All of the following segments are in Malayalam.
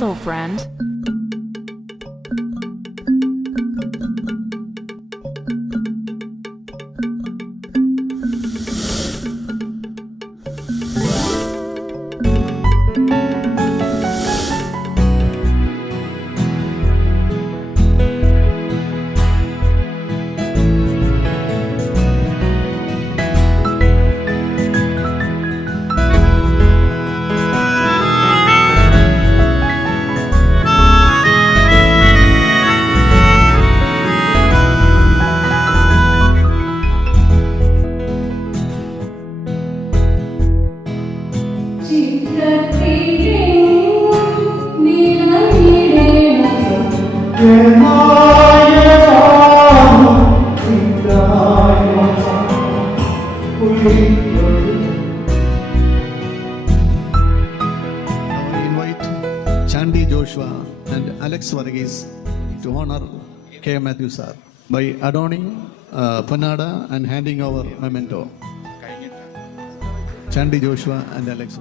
Hello, friend. Chandy Joshua and Alex Varghese to honor K. Matthew sir by adorning Panada and handing over memento. Chandy Joshua and Alex.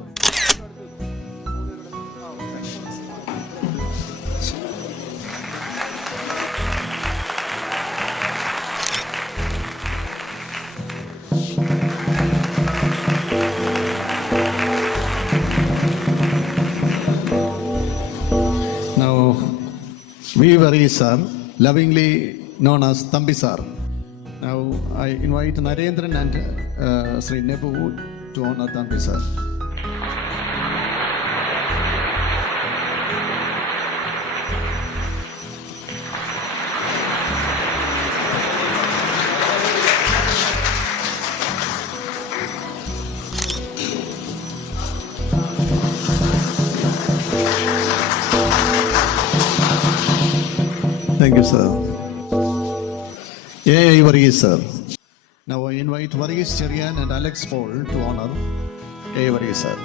Now, V. Varghese sir, lovingly known as Thambi sir. Now, I invite Narendran and Sri Nebu to honor Thambi sir. Thank you, sir. A. Varghese, sir. Now I invite Varghese Cherian and Alex Paul to honor A. Varghese, sir.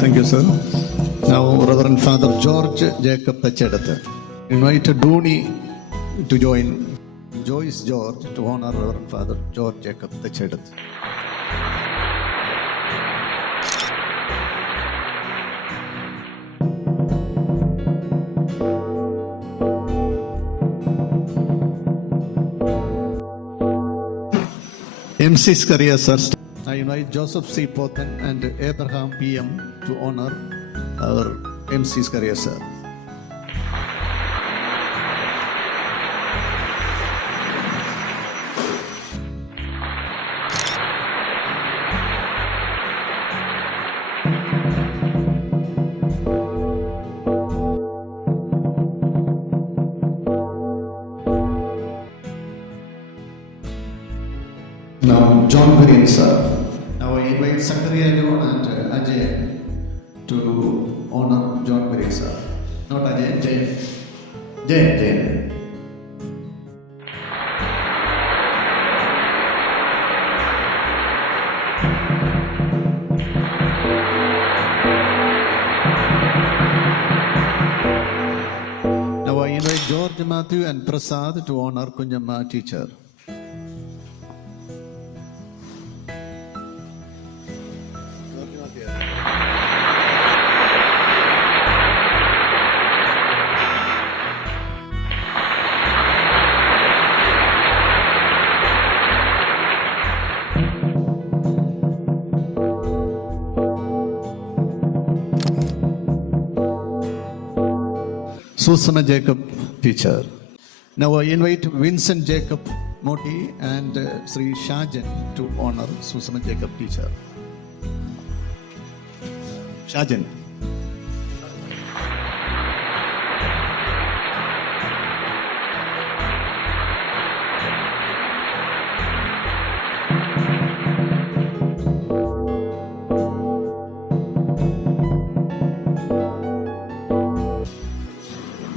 Thank you, sir. Now, Reverend Father George Jacob Tachedatha. Invite Dooney to join Joyce George to honor Reverend Father George Jacob Tachedatha. MC's career, sir. I invite Joseph C. Pothen and Abraham PM to honor our MC's career, sir. Now, John Green, sir. Now I invite Sakariano and Ajay to honor John Green, sir. Not Ajay, Jay. Jay. Now I invite George Matthew and Prasad to honor Kunjamma teacher. Susana Jacob, teacher. Now I invite Vincent Jacob Moti and Sri Shajan to honor Susana Jacob, teacher. Shajan.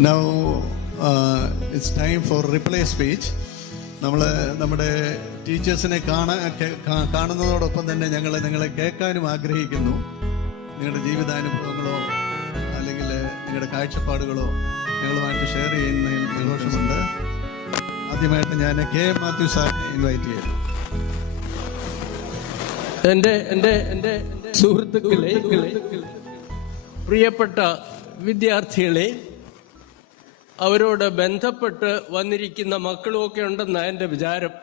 Now it's time for reply speech. നമ്മൾ നമ്മുടെ ടീച്ചേഴ്സിനെ കാണുന്നതോടൊപ്പം തന്നെ ഞങ്ങൾ നിങ്ങളെ കേൾക്കാനും ആഗ്രഹിക്കുന്നു. നിങ്ങളുടെ ജീവിതാനുഭവങ്ങളോ അല്ലെങ്കിൽ നിങ്ങളുടെ കാഴ്ചപ്പാടുകളോ ഞങ്ങളുമായിട്ട് ഷെയർ ചെയ്യുന്നതിൽ സന്തോഷമുണ്ട്. ആദ്യമായിട്ട് ഞാൻ കെ മാത്യു സാറിനെ ഇൻവൈറ്റ് ചെയ്യുന്നു. എൻ്റെ സുഹൃത്തുക്കളെ, പ്രിയപ്പെട്ട വിദ്യാർത്ഥികളെ, അവരോട് ബന്ധപ്പെട്ട് വന്നിരിക്കുന്ന മക്കളുമൊക്കെ ഉണ്ടെന്ന എൻ്റെ വിചാരം.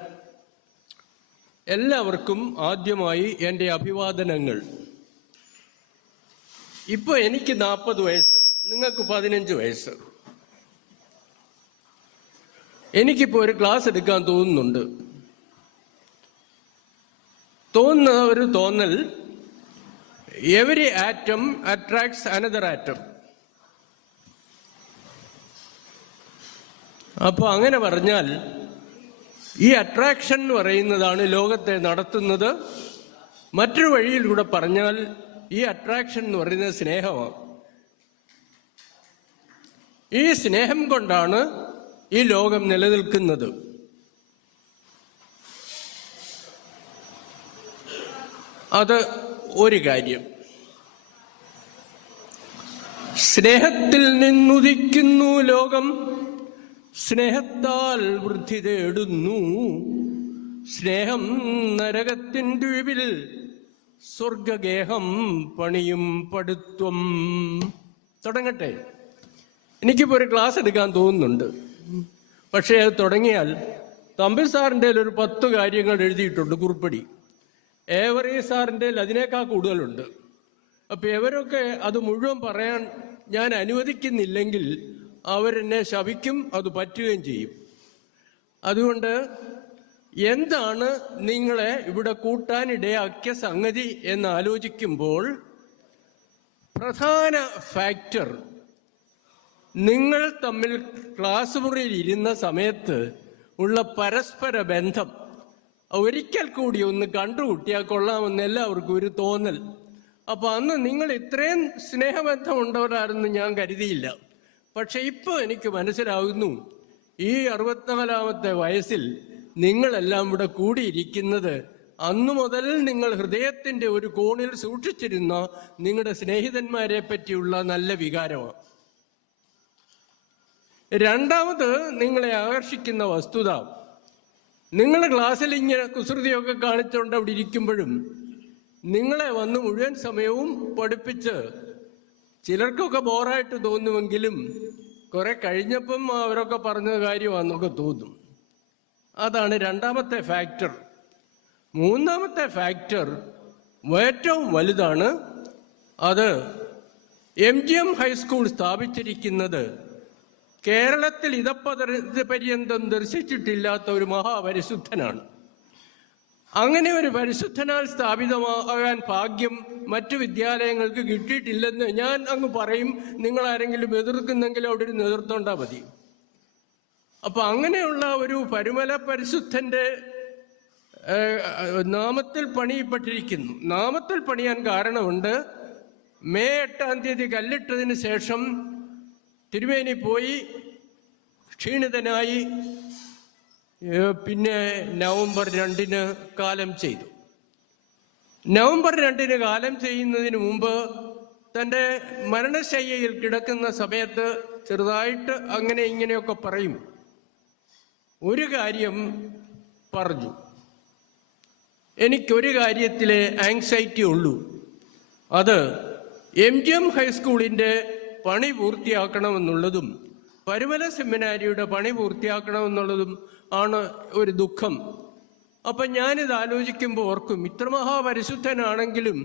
എല്ലാവർക്കും ആദ്യമായി എൻ്റെ അഭിവാദനങ്ങൾ. ഇപ്പോൾ എനിക്ക് 40 വയസ്സ്, നിങ്ങൾക്ക് 15 വയസ്സ്. എനിക്കിപ്പോൾ ഒരു ക്ലാസ് എടുക്കാൻ തോന്നുന്നുണ്ട്. തോന്നുന്ന ഒരു തോന്നൽ, every atom attracts another atom. അപ്പോൾ അങ്ങനെ പറഞ്ഞാൽ ഈ അട്രാക്ഷൻ എന്ന് പറയുന്നതാണ് ലോകത്തെ നടത്തുന്നത്. മറ്റൊരു വഴിയിലൂടെ പറഞ്ഞാൽ ഈ അട്രാക്ഷൻ എന്ന് പറയുന്നത് സ്നേഹമാണ്. ഈ സ്നേഹം കൊണ്ടാണ് ഈ ലോകം നിലനിൽക്കുന്നത്. അത് ഒരു കാര്യം. സ്നേഹത്തിൽ നിന്നുദിക്കുന്നു ലോകം, സ്നേഹത്താൽ വൃദ്ധി തേടുന്നു. സ്നേഹം നരകത്തിൻ ദ്വീപിൽ സ്വർഗഗേഹം പണിയും പടുത്വം. തുടങ്ങട്ടെ. എനിക്കിപ്പോൾ ഒരു ക്ലാസ് എടുക്കാൻ തോന്നുന്നുണ്ട്. പക്ഷേ അത് തുടങ്ങിയാൽ തമ്പി സാറിൻ്റെ ഒരു 10 കാര്യങ്ങൾ എഴുതിയിട്ടുണ്ട്, കുറിപ്പടി. ഏവറി സാറിൻ്റെ അതിനേക്കാൾ കൂടുതലുണ്ട്. അപ്പം ഇവരൊക്കെ അത് മുഴുവൻ പറയാൻ ഞാൻ അനുവദിക്കുന്നില്ലെങ്കിൽ അവരെന്നെ ശപിക്കും, അത് പറ്റുകയും ചെയ്യും. അതുകൊണ്ട് എന്താണ് നിങ്ങളെ ഇവിടെ കൂട്ടാനിടയാക്കിയ സംഗതി എന്ന് ആലോചിക്കുമ്പോൾ പ്രധാന ഫാക്ടർ, നിങ്ങൾ തമ്മിൽ ക്ലാസ് മുറിയിൽ ഇരുന്ന സമയത്ത് ഉള്ള പരസ്പര ബന്ധം ഒരിക്കൽ കൂടി ഒന്ന് കണ്ടുകൂട്ടിയാൽ കൊള്ളാമെന്ന് എല്ലാവർക്കും ഒരു തോന്നൽ. അപ്പോൾ അന്ന് നിങ്ങൾ ഇത്രയും സ്നേഹബന്ധം ഉണ്ടവരാണെന്ന് ഞാൻ കരുതിയില്ല. പക്ഷെ ഇപ്പോൾ എനിക്ക് മനസ്സിലാകുന്നു, ഈ 64-ാമത്തെ വയസ്സിൽ നിങ്ങളെല്ലാം ഇവിടെ കൂടിയിരിക്കുന്നത് അന്നു മുതൽ നിങ്ങൾ ഹൃദയത്തിൻ്റെ ഒരു കോണിൽ സൂക്ഷിച്ചിരുന്ന നിങ്ങളുടെ സ്നേഹിതന്മാരെ പറ്റിയുള്ള നല്ല വികാരമാണ്. രണ്ടാമത്, നിങ്ങളെ ആകർഷിക്കുന്ന വസ്തുത, നിങ്ങൾ ക്ലാസ്സിൽ ഇങ്ങനെ കുസൃതിയൊക്കെ കാണിച്ചുകൊണ്ട് അവിടെ ഇരിക്കുമ്പോഴും നിങ്ങളെ വന്ന് മുഴുവൻ സമയവും പഠിപ്പിച്ച് ചിലർക്കൊക്കെ ബോറായിട്ട് തോന്നുമെങ്കിലും കുറെ കഴിഞ്ഞപ്പം അവരൊക്കെ പറഞ്ഞ കാര്യമാണെന്നൊക്കെ തോന്നും. അതാണ് രണ്ടാമത്തെ ഫാക്ടർ. മൂന്നാമത്തെ ഫാക്ടർ ഏറ്റവും വലുതാണ്. അത് MGM ഹൈസ്കൂൾ സ്ഥാപിച്ചിരിക്കുന്നത് കേരളത്തിൽ ഇതപര്യന്തം ദർശിച്ചിട്ടില്ലാത്ത ഒരു മഹാപരിശുദ്ധനാണ്. അങ്ങനെ ഒരു പരിശുദ്ധനാൽ സ്ഥാപിതമാകാൻ ഭാഗ്യം മറ്റു വിദ്യാലയങ്ങൾക്ക് കിട്ടിയിട്ടില്ലെന്ന് ഞാൻ അങ്ങ് പറയും. നിങ്ങളാരെങ്കിലും എതിർക്കുന്നെങ്കിൽ അവിടെ ഒരു നേതൃത്വം ഉണ്ടാ മതി. അപ്പൊ അങ്ങനെയുള്ള ഒരു പരുമല പരിശുദ്ധന്റെ നാമത്തിൽ പണിയപ്പെട്ടിരിക്കുന്നു. നാമത്തിൽ പണിയാൻ കാരണമുണ്ട്. മെയ് 8-ാം തീയതി കല്ലിട്ടതിന് ശേഷം തിരുമേനി പോയി ക്ഷീണിതനായി. പിന്നെ നവംബർ 2-ന് കാലം ചെയ്തു. നവംബർ 2-ന് കാലം ചെയ്യുന്നതിന് മുമ്പ് തൻ്റെ മരണശയ്യയിൽ കിടക്കുന്ന സമയത്ത് ചെറുതായിട്ട് അങ്ങനെ ഇങ്ങനെയൊക്കെ പറയും. ഒരു കാര്യം പറഞ്ഞു, എനിക്കൊരു കാര്യത്തിലെ ആങ്സൈറ്റി ഉള്ളൂ. അത് MGM ഹൈസ്കൂളിൻ്റെ പണി പൂർത്തിയാക്കണമെന്നുള്ളതും പരുമല സെമിനാരിയുടെ പണി പൂർത്തിയാക്കണമെന്നുള്ളതും ആണ് ഒരു ദുഃഖം. അപ്പം ഞാനിത് ആലോചിക്കുമ്പോൾ ഓർക്കും, ഇത്ര മഹാപരിശുദ്ധനാണെങ്കിലും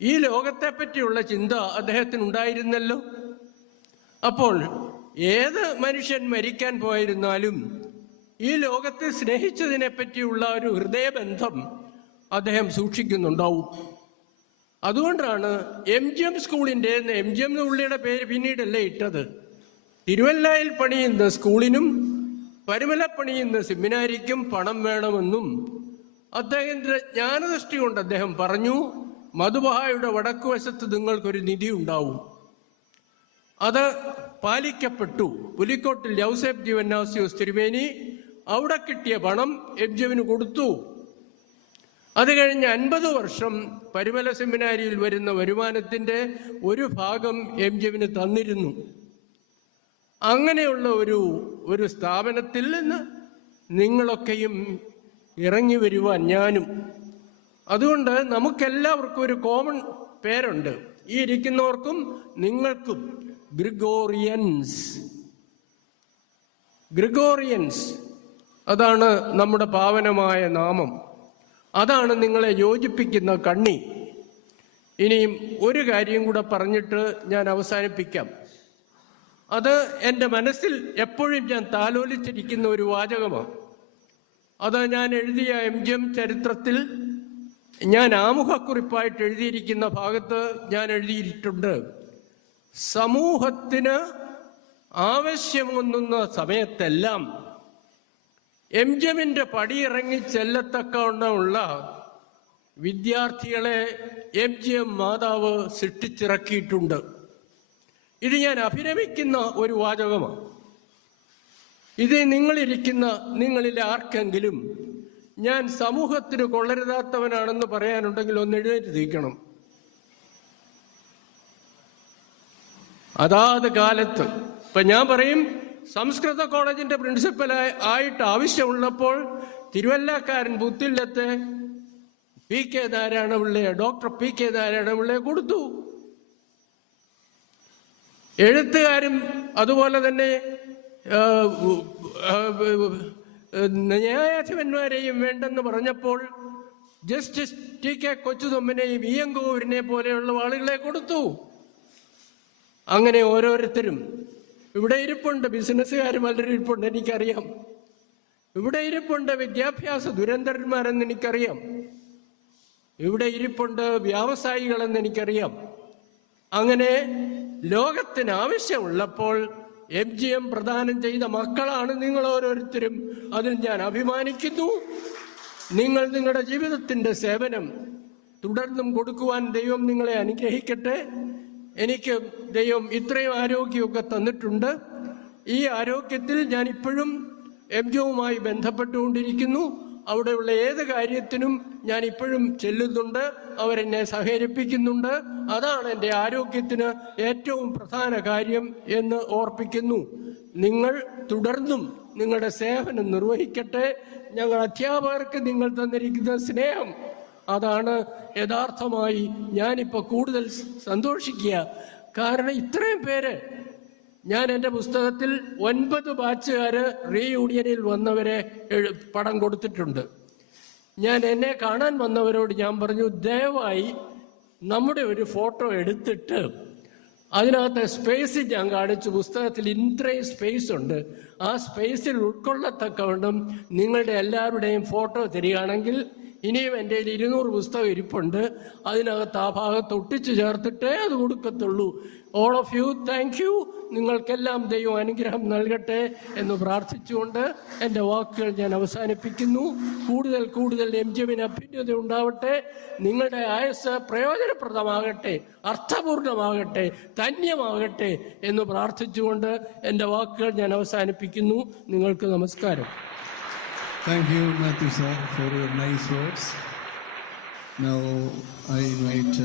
ഈ ലോകത്തെ പറ്റിയുള്ള ചിന്ത അദ്ദേഹത്തിനുണ്ടായിരുന്നല്ലോ. അപ്പോൾ ഏത് മനുഷ്യൻ മരിക്കാൻ പോയിരുന്നാലും ഈ ലോകത്തെ സ്നേഹിച്ചതിനെ പറ്റിയുള്ള ഒരു ഹൃദയബന്ധം അദ്ദേഹം സൂക്ഷിക്കുന്നുണ്ടാവും. അതുകൊണ്ടാണ് MGM സ്കൂളിൻ്റെ MGM ഉള്ളിയുടെ പേര് പിന്നീടല്ലേ ഇട്ടത്. തിരുവല്ലയിൽ പണിയുന്ന സ്കൂളിനും പരുമല പണിയുന്ന സെമിനാരിക്കും പണം വേണമെന്നും അദ്ദേഹത്തിൻ്റെ ജ്ഞാനദൃഷ്ടി കൊണ്ട് അദ്ദേഹം പറഞ്ഞു, മധുബഹായുടെ വടക്കുവശത്ത് നിങ്ങൾക്കൊരു നിധി ഉണ്ടാവും. അത് പാലിക്കപ്പെട്ടു. പുലിക്കോട്ടിൽ യൗസേപ്പ് ദിവന്നാസ്യോസ് തിരുമേനി അവിടെ കിട്ടിയ പണം MGM കൊടുത്തു. അത് കഴിഞ്ഞ് 50 വർഷം പരിമല സെമിനാരിയിൽ വരുന്ന വരുമാനത്തിൻ്റെ ഒരു ഭാഗം MGMന് തന്നിരുന്നു. അങ്ങനെയുള്ള ഒരു സ്ഥാപനത്തിൽ നിന്ന് നിങ്ങളൊക്കെയും ഇറങ്ങി വരുവാൻ ഞാനും. അതുകൊണ്ട് നമുക്കെല്ലാവർക്കും ഒരു കോമൺ പേരുണ്ട്. ഈ ഇരിക്കുന്നവർക്കും നിങ്ങൾക്കും ഗ്രിഗോറിയൻസ് അതാണ് നമ്മുടെ പാവനമായ നാമം. അതാണ് നിങ്ങളെ യോജിപ്പിക്കുന്ന കണ്ണി. ഇനിയും ഒരു കാര്യം കൂടെ പറഞ്ഞിട്ട് ഞാൻ അവസാനിപ്പിക്കാം. അത് എൻ്റെ മനസ്സിൽ എപ്പോഴും ഞാൻ താലോലിച്ചിരിക്കുന്ന ഒരു വാചകമാണ്. അത് ഞാൻ എഴുതിയ MGM ചരിത്രത്തിൽ ഞാൻ ആമുഖക്കുറിപ്പായിട്ട് എഴുതിയിരിക്കുന്ന ഭാഗത്ത് ഞാൻ എഴുതിയിട്ടുണ്ട്. സമൂഹത്തിന് ആവശ്യമൊന്നുന്ന സമയത്തെല്ലാം MGMന്റെ പടിയിറങ്ങി ചെല്ലത്തക്കവണ്ണമുള്ള വിദ്യാർത്ഥികളെ MGM മാതാവ് സൃഷ്ടിച്ചിറക്കിയിട്ടുണ്ട്. ഇത് ഞാൻ അഭിനമിക്കുന്ന ഒരു വാചകമാണ്. ഇത് നിങ്ങളിലെ ആർക്കെങ്കിലും ഞാൻ സമൂഹത്തിന് കൊള്ളരുതാത്തവനാണെന്ന് പറയാനുണ്ടെങ്കിൽ ഒന്ന് എഴുന്നേറ്റ് നിൽക്കണം. അതാത് കാലത്ത് ഇപ്പം ഞാൻ പറയും, സംസ്കൃത കോളേജിന്റെ പ്രിൻസിപ്പലായിട്ട് ആവശ്യമുള്ളപ്പോൾ തിരുവല്ലക്കാരൻ പുത്തില്ലത്തെ ഡോക്ടർ PK നാരായണപിള്ളയെ കൊടുത്തു. എഴുത്തുകാരും അതുപോലെ തന്നെ ന്യായാധിപന്മാരെയും വേണ്ടെന്ന് പറഞ്ഞപ്പോൾ ജസ്റ്റിസ് TK കൊച്ചുതൊമ്മനെയും ഇയങ്കോവിനെ പോലെയുള്ള ആളുകളെ കൊടുത്തു. അങ്ങനെ ഓരോരുത്തരും ഇവിടെ ഇരിപ്പുണ്ട്. ബിസിനസ്സുകാർ പലരും ഇരിപ്പുണ്ട്, എനിക്കറിയാം. ഇവിടെ ഇരിപ്പുണ്ട് വിദ്യാഭ്യാസ ദുരന്തന്മാരെന്ന് എനിക്കറിയാം. ഇവിടെ ഇരിപ്പുണ്ട് വ്യാവസായികളെന്ന് എനിക്കറിയാം. അങ്ങനെ ലോകത്തിന് ആവശ്യമുള്ളപ്പോൾ MGM പ്രദാനം ചെയ്ത മക്കളാണ് നിങ്ങൾ ഓരോരുത്തരും. അതിൽ ഞാൻ അഭിമാനിക്കുന്നു. നിങ്ങൾ നിങ്ങളുടെ ജീവിതത്തിൻ്റെ സേവനം തുടർന്നും കൊടുക്കുവാൻ ദൈവം നിങ്ങളെ അനുഗ്രഹിക്കട്ടെ. എനിക്ക് ദൈവം ഇത്രയും ആരോഗ്യമൊക്കെ തന്നിട്ടുണ്ട്. ഈ ആരോഗ്യത്തിൽ ഞാൻ ഇപ്പോഴും MGMവുമായി ബന്ധപ്പെട്ടുകൊണ്ടിരിക്കുന്നു. അവിടെയുള്ള ഏത് കാര്യത്തിനും ഞാൻ ഇപ്പോഴും ചെല്ലുന്നുണ്ട്. അവരെന്നെ സഹകരിപ്പിക്കുന്നുണ്ട്. അതാണ് എൻ്റെ ആരോഗ്യത്തിന് ഏറ്റവും പ്രധാന കാര്യം എന്ന് ഓർപ്പിക്കുന്നു. നിങ്ങൾ തുടർന്നും നിങ്ങളുടെ സേവനം നിർവഹിക്കട്ടെ. ഞങ്ങൾ അധ്യാപകർക്ക് നിങ്ങൾ തന്നിരിക്കുന്ന സ്നേഹം, അതാണ് യഥാർത്ഥമായി ഞാനിപ്പോൾ കൂടുതൽ സന്തോഷിക്കുക. കാരണം ഇത്രയും പേര്, ഞാൻ എൻ്റെ പുസ്തകത്തിൽ 9 ബാച്ചുകാർ റീയൂണിയനിൽ വന്നവരെ പടം കൊടുത്തിട്ടുണ്ട്. ഞാൻ എന്നെ കാണാൻ വന്നവരോട് ഞാൻ പറഞ്ഞു, ദയവായി നമ്മുടെ ഒരു ഫോട്ടോ എടുത്തിട്ട് അതിനകത്തെ സ്പേസ് ഞാൻ കാണിച്ചു. പുസ്തകത്തിൽ ഇത്രയും സ്പേസ് ഉണ്ട്. ആ സ്പേസിൽ ഉൾക്കൊള്ളത്തക്കവണ്ണം നിങ്ങളുടെ എല്ലാവരുടെയും ഫോട്ടോ തരികയാണെങ്കിൽ, ഇനിയും എൻ്റെ 200 പുസ്തകം ഇരിപ്പുണ്ട്, അതിനകത്ത് ആ ഭാഗത്ത് ഒട്ടിച്ചു ചേർത്തിട്ടേ അത് കൊടുക്കത്തുള്ളൂ. All of you, thank you. നിങ്ങൾക്കെല്ലാം ദൈവം അനുഗ്രഹം നൽകട്ടെ എന്ന് പ്രാർത്ഥിച്ചുകൊണ്ട് എൻ്റെ വാക്കുകൾ ഞാൻ അവസാനിപ്പിക്കുന്നു. കൂടുതൽ MGMന് അഭ്യുന്നത ഉണ്ടാവട്ടെ. നിങ്ങളുടെ ആയുസ് പ്രയോജനപ്രദമാകട്ടെ, അർത്ഥപൂർണമാകട്ടെ, ധന്യമാകട്ടെ എന്ന് പ്രാർത്ഥിച്ചുകൊണ്ട് എൻ്റെ വാക്കുകൾ ഞാൻ അവസാനിപ്പിക്കുന്നു. നിങ്ങൾക്ക് നമസ്കാരം. Thank you, Matthew sir, for your nice words. Now I invite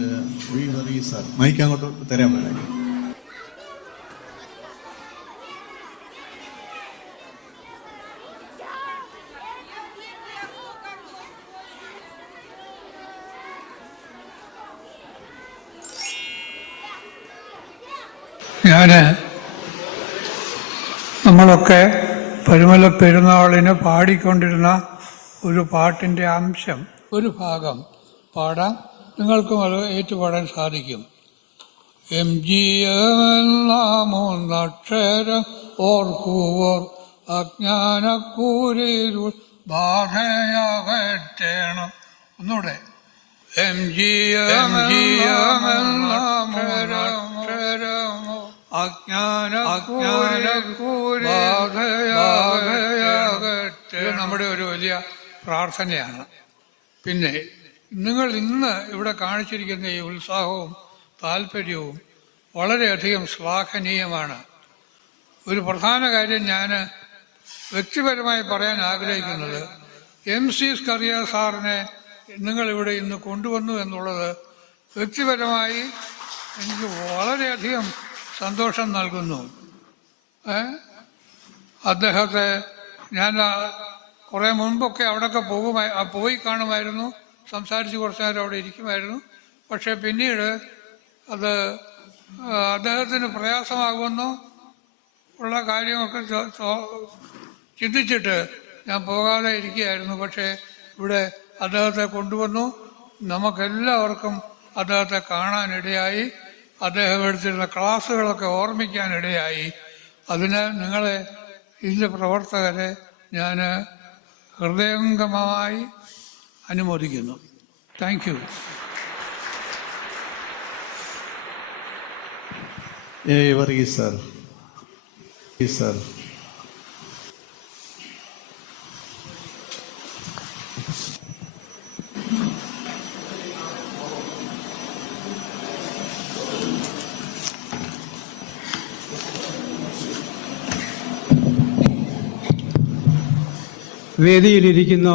Vivari sir. Mike അങ്ങോട്ട് തരാൻ വേണം. നമ്മളൊക്കെ പരിമല പെരുന്നാളിന് പാടിക്കൊണ്ടിരുന്ന ഒരു പാട്ടിൻ്റെ അംശം, ഒരു ഭാഗം പാടാം. നിങ്ങൾക്കും അത് ഏറ്റുപാടാൻ സാധിക്കും. MGM-മൂന്നക്ഷരം ഓർക്കുവോർ അജ്ഞാനക്കൂരിരുൾ ബാധയകറ്റണം. ഒന്നുകൂടെ. നമ്മുടെ ഒരു വലിയ പ്രാർത്ഥനയാണ്. പിന്നെ നിങ്ങൾ ഇന്ന് ഇവിടെ കാണിച്ചിരിക്കുന്ന ഈ ഉത്സാഹവും താല്പര്യവും വളരെയധികം ശ്ലാഘനീയമാണ്. ഒരു പ്രധാന കാര്യം ഞാൻ വ്യക്തിപരമായി പറയാൻ ആഗ്രഹിക്കുന്നത്, MC സ്കറിയ സാറിനെ നിങ്ങളിവിടെ ഇന്ന് കൊണ്ടുവന്നു എന്നുള്ളത് വ്യക്തിപരമായി എനിക്ക് വളരെയധികം സന്തോഷം നൽകുന്നു. അദ്ദേഹത്തെ ഞാൻ കുറേ മുൻപൊക്കെ അവിടെയൊക്കെ പോയി കാണുമായിരുന്നു, സംസാരിച്ച് കുറച്ച് നേരം അവിടെ ഇരിക്കുമായിരുന്നു. പക്ഷെ പിന്നീട് അത് അദ്ദേഹത്തിന് പ്രയാസമാകുമെന്നോ ഉള്ള കാര്യമൊക്കെ ചിന്തിച്ചിട്ട് ഞാൻ പോകാതെ ഇരിക്കുകയായിരുന്നു. പക്ഷേ ഇവിടെ അദ്ദേഹത്തെ കൊണ്ടുവന്നു. നമുക്കെല്ലാവർക്കും അദ്ദേഹത്തെ കാണാനിടയായി. അദ്ദേഹം എടുത്തിരുന്ന ക്ലാസ്സുകളൊക്കെ ഓർമ്മിക്കാനിടയായി. അതിന് നിങ്ങളെ ഇതിൻ്റെ പ്രവർത്തകരെ ഞാൻ ഹൃദയംഗമമായി അനുമോദിക്കുന്നു. Thank you. Varghese sir. Sir വേദിയിലിരിക്കുന്ന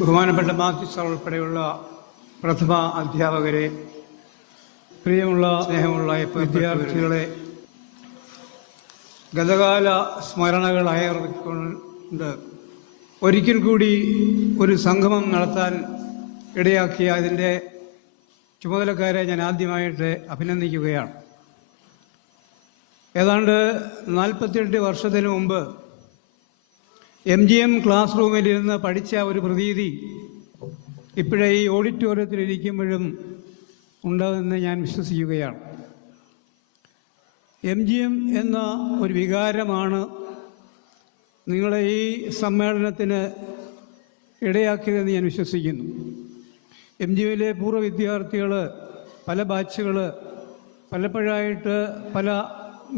ബഹുമാനപ്പെട്ട മാത്യു സാർ ഉൾപ്പെടെയുള്ള പ്രഥമ അധ്യാപകരെ, പ്രിയമുള്ള സ്നേഹമുള്ള വിദ്യാർത്ഥികളെ, ഗതകാല സ്മരണകൾ അയർക്കൊണ്ട് ഒരിക്കൽ കൂടി ഒരു സംഗമം നടത്താൻ ഇടയാക്കിയ അതിൻ്റെ ചുമതലക്കാരെ ഞാൻ ആദ്യമായിട്ട് അഭിനന്ദിക്കുകയാണ്. ഏതാണ്ട് 48 വർഷത്തിന് മുമ്പ് MGM ക്ലാസ് റൂമിലിരുന്ന് പഠിച്ച ഒരു പ്രതീതി ഇപ്പോഴേ ഈ ഓഡിറ്റോറിയത്തിലിരിക്കുമ്പോഴും ഉണ്ടെന്ന് ഞാൻ വിശ്വസിക്കുകയാണ്. MGM എന്ന ഒരു വികാരമാണ് നിങ്ങളെ ഈ സമ്മേളനത്തിന് ഇടയാക്കിയതെന്ന് ഞാൻ വിശ്വസിക്കുന്നു. MGMയിലെ പൂർവ്വ വിദ്യാർത്ഥികൾ പല ബാച്ചുകൾ പലപ്പോഴായിട്ട് പല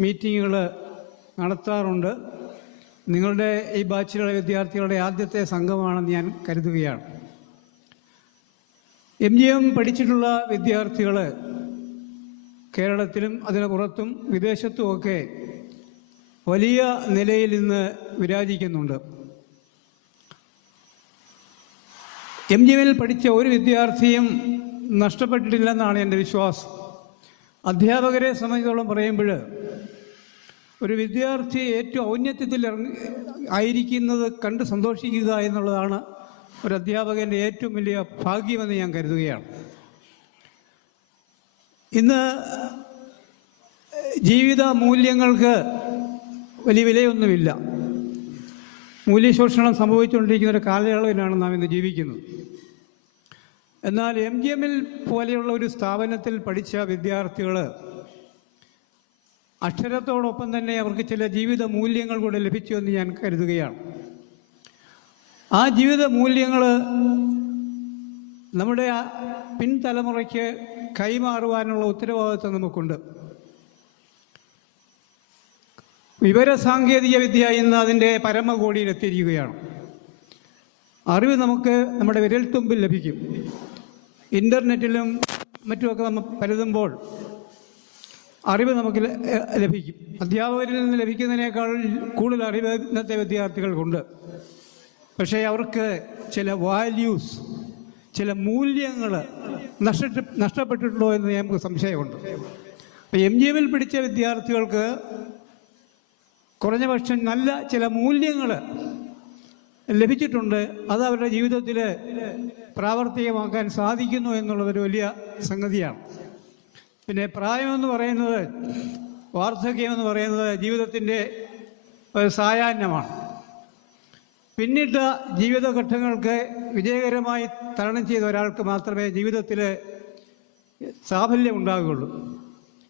മീറ്റിങ്ങുകൾ നടത്താറുണ്ട്. നിങ്ങളുടെ ഈ ബാച്ചിലുള്ള വിദ്യാർത്ഥികളുടെ ആദ്യത്തെ സംഘമാണെന്ന് ഞാൻ കരുതുകയാണ്. MGM പഠിച്ചിട്ടുള്ള വിദ്യാർത്ഥികൾ കേരളത്തിലും അതിന് പുറത്തും വിദേശത്തുമൊക്കെ വലിയ നിലയിൽ ഇന്ന് വിരാജിക്കുന്നുണ്ട്. MGMൽ പഠിച്ച ഒരു വിദ്യാർത്ഥിയും നഷ്ടപ്പെട്ടിട്ടില്ലെന്നാണ് എൻ്റെ വിശ്വാസം. അധ്യാപകരെ സംബന്ധിച്ചോളം പറയുമ്പോൾ ഒരു വിദ്യാർത്ഥി ഏറ്റവും ഔന്നത്യത്തിൽ ആയിരിക്കുന്നത് കണ്ട് സന്തോഷിക്കുക എന്നുള്ളതാണ് ഒരു അധ്യാപകൻ്റെ ഏറ്റവും വലിയ ഭാഗ്യമെന്ന് ഞാൻ കരുതുകയാണ്. ഇന്ന് ജീവിത മൂല്യങ്ങൾക്ക് വലിയ വിലയൊന്നുമില്ല. മൂല്യശോഷണം സംഭവിച്ചുകൊണ്ടിരിക്കുന്ന ഒരു കാലയളവിലാണ് നാം ഇന്ന് ജീവിക്കുന്നത്. എന്നാൽ MGMൽ പോലെയുള്ള ഒരു സ്ഥാപനത്തിൽ പഠിച്ച വിദ്യാർത്ഥികൾ അക്ഷരത്തോടൊപ്പം തന്നെ അവർക്ക് ചില ജീവിത മൂല്യങ്ങൾ കൂടെ ലഭിച്ചു എന്ന് ഞാൻ കരുതുകയാണ്. ആ ജീവിത മൂല്യങ്ങൾ നമ്മുടെ പിൻതലമുറയ്ക്ക് കൈമാറുവാനുള്ള ഉത്തരവാദിത്വം നമുക്കുണ്ട്. വിവരസാങ്കേതിക വിദ്യ ഇന്ന് അതിൻ്റെ പരമകോടിയിലെത്തിയിരിക്കുകയാണ്. അറിവ് നമുക്ക് നമ്മുടെ വിരൽത്തുമ്പിൽ ലഭിക്കും. ഇൻ്റർനെറ്റിലും മറ്റുമൊക്കെ നമ്മൾ പരതുമ്പോൾ അറിവ് നമുക്ക് ലഭിക്കും. അധ്യാപകരിൽ നിന്ന് ലഭിക്കുന്നതിനേക്കാൾ കൂടുതൽ അറിവ് ഇന്നത്തെ വിദ്യാർത്ഥികൾക്കുണ്ട്. പക്ഷേ അവർക്ക് ചില വാല്യൂസ്, ചില മൂല്യങ്ങൾ നഷ്ടപ്പെട്ടിട്ടുണ്ടോ എന്ന് നമുക്ക് സംശയമുണ്ട്. അപ്പോൾ MGMൽ പഠിച്ച വിദ്യാർത്ഥികൾക്ക് കുറഞ്ഞ പക്ഷം നല്ല ചില മൂല്യങ്ങൾ ലഭിച്ചിട്ടുണ്ട്. അത് അവരുടെ ജീവിതത്തിൽ പ്രാവർത്തികമാക്കാൻ സാധിക്കുന്നു എന്നുള്ളതൊരു വലിയ സംഗതിയാണ്. പിന്നെ പ്രായമെന്ന് പറയുന്നത്, വാർദ്ധക്യമെന്ന് പറയുന്നത് ജീവിതത്തിൻ്റെ ഒരു സായാഹ്നമാണ്. പിന്നിട്ട ജീവിതഘട്ടങ്ങൾക്ക് വിജയകരമായി തരണം ചെയ്ത ഒരാൾക്ക് മാത്രമേ ജീവിതത്തിൽ സാഫല്യം ഉണ്ടാകുകയുള്ളൂ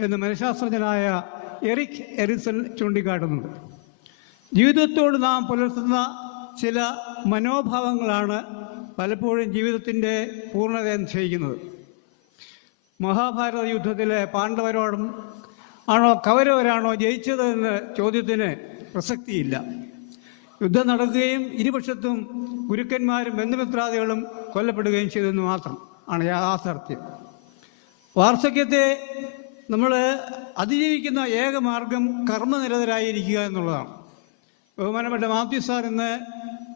എന്ന് മനഃശാസ്ത്രജ്ഞനായ എറിക് എറിസൺ ചൂണ്ടിക്കാട്ടുന്നുണ്ട്. ജീവിതത്തോട് നാം പുലർത്തുന്ന ചില മനോഭാവങ്ങളാണ് പലപ്പോഴും ജീവിതത്തിൻ്റെ പൂർണ്ണത നിശ്ചയിക്കുന്നത്. മഹാഭാരത യുദ്ധത്തിലെ പാണ്ഡവരോടും ആണോ കൗരവരാണോ ജയിച്ചത് എന്ന ചോദ്യത്തിന് പ്രസക്തിയില്ല. യുദ്ധം നടക്കുകയും ഇരുപക്ഷത്തും ഗുരുക്കന്മാരും ബന്ധുമിത്രാദികളും കൊല്ലപ്പെടുകയും ചെയ്തെന്ന് മാത്രം ആണ് യാഥാർത്ഥ്യം. വാർദ്ധക്യത്തെ നമ്മൾ അതിജീവിക്കുന്ന ഏക മാർഗം കർമ്മനിരതരായിരിക്കുക എന്നുള്ളതാണ്. ബഹുമാനപ്പെട്ട മാത്യു സാർ ഇന്ന്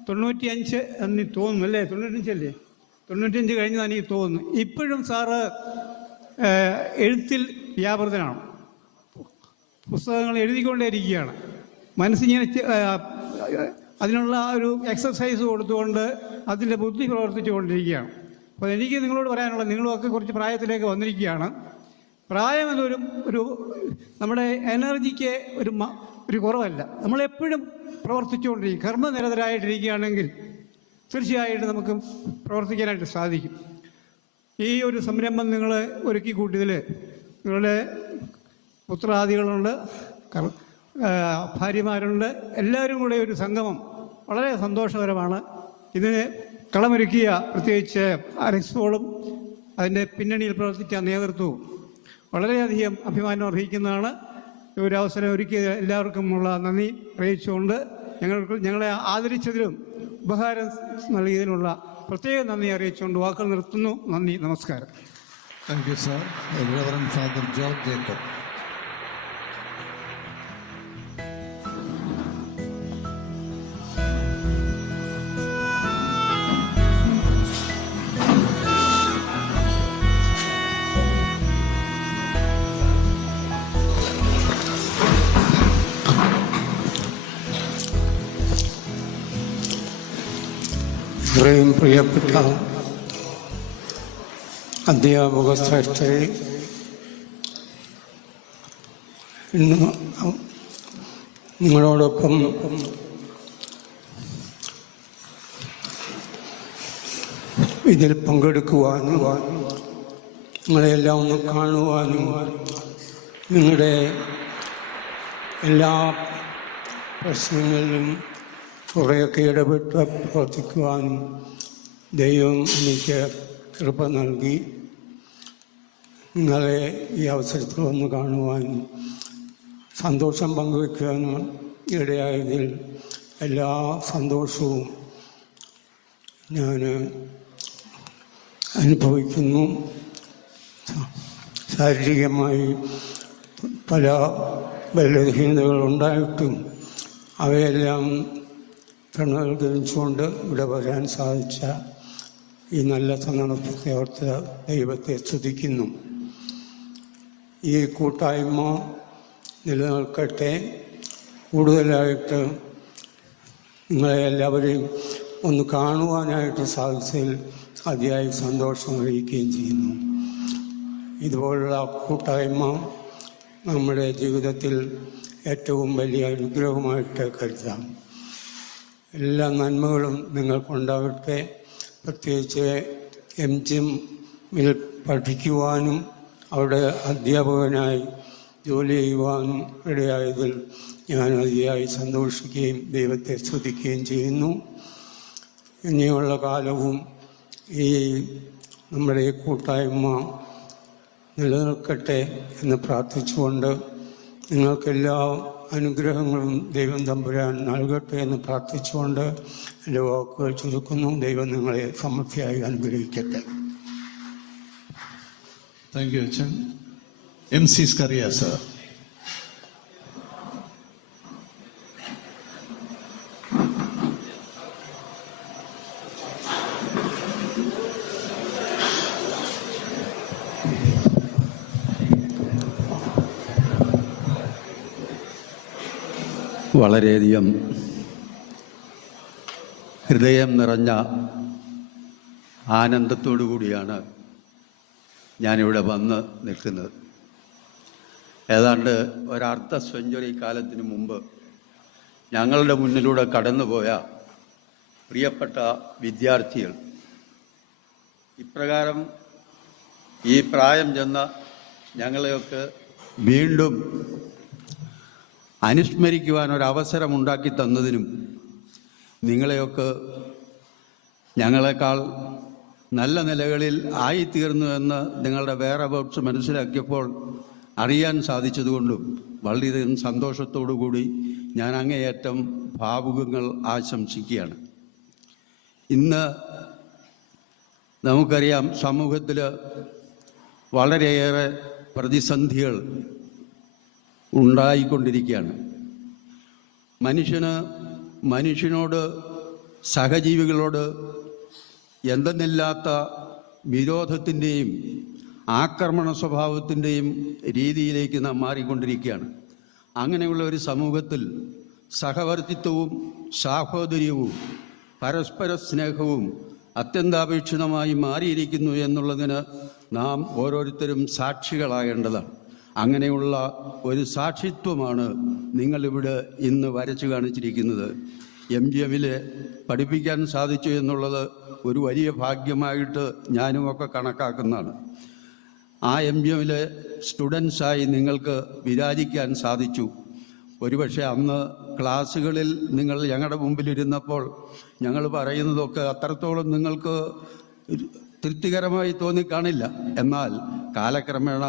95 എന്ന് തോന്നുന്നു, അല്ലേ? 95 അല്ലേ? 95 കഴിഞ്ഞെന്ന് എനിക്ക് തോന്നുന്നു. ഇപ്പോഴും സാറ് എഴുത്തിൽ വ്യാപൃതനാണ്, പുസ്തകങ്ങൾ എഴുതിക്കൊണ്ടേയിരിക്കുകയാണ്. മനസ്സിങ്ങനെ അതിനുള്ള ഒരു എക്സസൈസ് കൊടുത്തുകൊണ്ട് അതിൻ്റെ ബുദ്ധി പ്രവർത്തിച്ചു കൊണ്ടിരിക്കുകയാണ്. അപ്പോൾ എനിക്ക് നിങ്ങളോട് പറയാനുള്ളത്, നിങ്ങളുമൊക്കെ കുറച്ച് പ്രായത്തിലേക്ക് വന്നിരിക്കുകയാണ്. പ്രായം എന്നൊരു നമ്മുടെ എനർജിക്ക് ഒരു കുറവല്ല. നമ്മളെപ്പോഴും പ്രവർത്തിച്ചുകൊണ്ടിരിക്കും. കർമ്മനിരതരായിട്ടിരിക്കുകയാണെങ്കിൽ തീർച്ചയായിട്ടും നമുക്ക് പ്രവർത്തിക്കാനായിട്ട് സാധിക്കും. ഈ ഒരു സംരംഭം നിങ്ങൾ ഒരുക്കി കൂട്ടിയതിൽ നിങ്ങളുടെ പുത്രാദികളുണ്ട്, ഭാര്യമാരുണ്ട്, എല്ലാവരും കൂടെ ഒരു സംഗമം വളരെ സന്തോഷകരമാണ്. ഇതിന് കളമൊരുക്കിയ പ്രത്യേകിച്ച് അലക്സ് പോളും അതിൻ്റെ പിന്നണിയിൽ പ്രവർത്തിച്ച നേതൃത്വവും വളരെയധികം അഭിമാനം അർഹിക്കുന്നതാണ്. ഒരു അവസരം ഒരുക്കിയ എല്ലാവർക്കുമുള്ള നന്ദി അറിയിച്ചുകൊണ്ട് ഞങ്ങളെ ആദരിച്ചതിലും ഉപഹാരം നൽകിയതിനുള്ള പ്രത്യേക നന്ദി അറിയിച്ചുകൊണ്ട് വാക്കുകൾ നിർത്തുന്നു. നന്ദി, നമസ്കാരം. Thank you sir. Reverend father George Jacob. ഇത്രയും പ്രിയപ്പെട്ട അധ്യാപക ശ്രേഷ്ഠരെ, ഇന്ന് നിങ്ങളോടൊപ്പം ഇതിൽ പങ്കെടുക്കുവാനും നിങ്ങളെല്ലാം ഒന്ന് കാണുവാനും നിങ്ങളുടെ എല്ലാ പ്രശ്നങ്ങളിലും കുറേയൊക്കെ ഇടപെട്ട് പ്രവർത്തിക്കുവാനും ദൈവം എനിക്ക് കൃപ നൽകി. നിങ്ങളെ ഈ അവസരത്തിൽ വന്ന് കാണുവാനും സന്തോഷം പങ്കുവയ്ക്കുവാനും ഇടയായതിൽ എല്ലാ സന്തോഷവും ഞാൻ അനുഭവിക്കുന്നു. ശാരീരികമായി പല ബലഹീനതകളുണ്ടായിട്ടും അവയെല്ലാം തണുകരിച്ചുകൊണ്ട് ഇവിടെ വരാൻ സാധിച്ച ഈ നല്ല സന്ദർഭത്തെ ഓർത്ത് ദൈവത്തെ സ്തുതിക്കുന്നു. ഈ കൂട്ടായ്മ നിലനിൽക്കട്ടെ. കൂടുതലായിട്ട് നിങ്ങളെ എല്ലാവരെയും ഒന്ന് കാണുവാനായിട്ട് സാധിച്ചതിൽ അതിയായി സന്തോഷം അറിയിക്കുകയും ചെയ്യുന്നു. ഇതുപോലുള്ള കൂട്ടായ്മ നമ്മുടെ ജീവിതത്തിൽ ഏറ്റവും വലിയ അനുഗ്രഹമായിട്ട് കരുതാം. എല്ലാ നന്മകളും നിങ്ങൾക്കുണ്ടാകട്ടെ. പ്രത്യേകിച്ച് എംജിഎമ്മിൽ പഠിക്കുവാനും അവിടെ അധ്യാപകനായി ജോലി ചെയ്യുവാനും ഇടയായതിൽ ഞാൻ അതിയായി സന്തോഷിക്കുകയും ദൈവത്തെ സ്തുതിക്കുകയും ചെയ്യുന്നു. ഇനിയുള്ള കാലവും ഈ നമ്മുടെ ഈ കൂട്ടായ്മ നിലനിൽക്കട്ടെ എന്ന് പ്രാർത്ഥിച്ചുകൊണ്ട് നിങ്ങൾക്കെല്ലാ അനുഗ്രഹങ്ങളും ദൈവം തമ്പുരാൻ നൽകട്ടെ എന്ന് പ്രാർത്ഥിച്ചുകൊണ്ട് എൻ്റെ വാക്കുകൾ ചുരുക്കുന്നു. ദൈവം നിങ്ങളെ സമൃദ്ധിയായി അനുഗ്രഹിക്കട്ടെ. താങ്ക് യു അച്ഛൻ. MC Scaria sir. വളരെയധികം ഹൃദയം നിറഞ്ഞ ആനന്ദത്തോടു കൂടിയാണ് ഞാനിവിടെ വന്ന് നിൽക്കുന്നത്. ഏതാണ്ട് ഒരർദ്ധ സെഞ്ചുറി കാലത്തിന് മുമ്പ് ഞങ്ങളുടെ മുന്നിലൂടെ കടന്നുപോയ പ്രിയപ്പെട്ട വിദ്യാർത്ഥികൾ ഇപ്രകാരം ഈ പ്രായം ചെന്ന ഞങ്ങളെയൊക്കെ വീണ്ടും അനുസ്മരിക്കുവാൻ ഒരവസരമുണ്ടാക്കി തന്നതിനും നിങ്ങളെയൊക്കെ ഞങ്ങളെക്കാൾ നല്ല നിലകളിൽ ആയിത്തീർന്നു എന്ന് നിങ്ങളുടെ വേറെ അബൌട്ട്സ് മനസ്സിലാക്കിയപ്പോൾ അറിയാൻ സാധിച്ചതുകൊണ്ടും വളരെയധികം സന്തോഷത്തോടു കൂടി ഞാൻ അങ്ങേയറ്റം ഭാവുകങ്ങൾ ആശംസിക്കുകയാണ്. ഇന്ന് നമുക്കറിയാം, സമൂഹത്തിൽ വളരെയേറെ പ്രതിസന്ധികൾ ഉണ്ടായിക്കൊണ്ടിരിക്കുകയാണ്. മനുഷ്യനോട്, സഹജീവികളോട് എന്തെന്നില്ലാത്ത വിരോധത്തിൻ്റെയും ആക്രമണ സ്വഭാവത്തിൻ്റെയും രീതിയിലേക്ക് നാം മാറിക്കൊണ്ടിരിക്കുകയാണ്. അങ്ങനെയുള്ള ഒരു സമൂഹത്തിൽ സഹവർത്തിത്വവും സാഹോദര്യവും പരസ്പര സ്നേഹവും അത്യന്താപേക്ഷിതമായി മാറിയിരിക്കുന്നു എന്നുള്ളതിന് നാം ഓരോരുത്തരും സാക്ഷികളാകേണ്ടതാണ്. അങ്ങനെയുള്ള ഒരു സാക്ഷിത്വമാണ് നിങ്ങളിവിടെ ഇന്ന് വരച്ചു കാണിച്ചിരിക്കുന്നത്. MGMൽ പഠിപ്പിക്കാൻ സാധിച്ചു എന്നുള്ളത് ഒരു വലിയ ഭാഗ്യമായിട്ട് ഞാനുമൊക്കെ കണക്കാക്കുന്നതാണ്. ആ MGMലെ സ്റ്റുഡൻസായി നിങ്ങൾക്ക് വിരാജിക്കാൻ സാധിച്ചു. ഒരുപക്ഷെ അന്ന് ക്ലാസ്സുകളിൽ നിങ്ങൾ ഞങ്ങളുടെ മുമ്പിലിരുന്നപ്പോൾ ഞങ്ങൾ പറയുന്നതൊക്കെ അത്രത്തോളം നിങ്ങൾക്ക് തൃപ്തികരമായി തോന്നിക്കാണില്ല. എന്നാൽ കാലക്രമേണ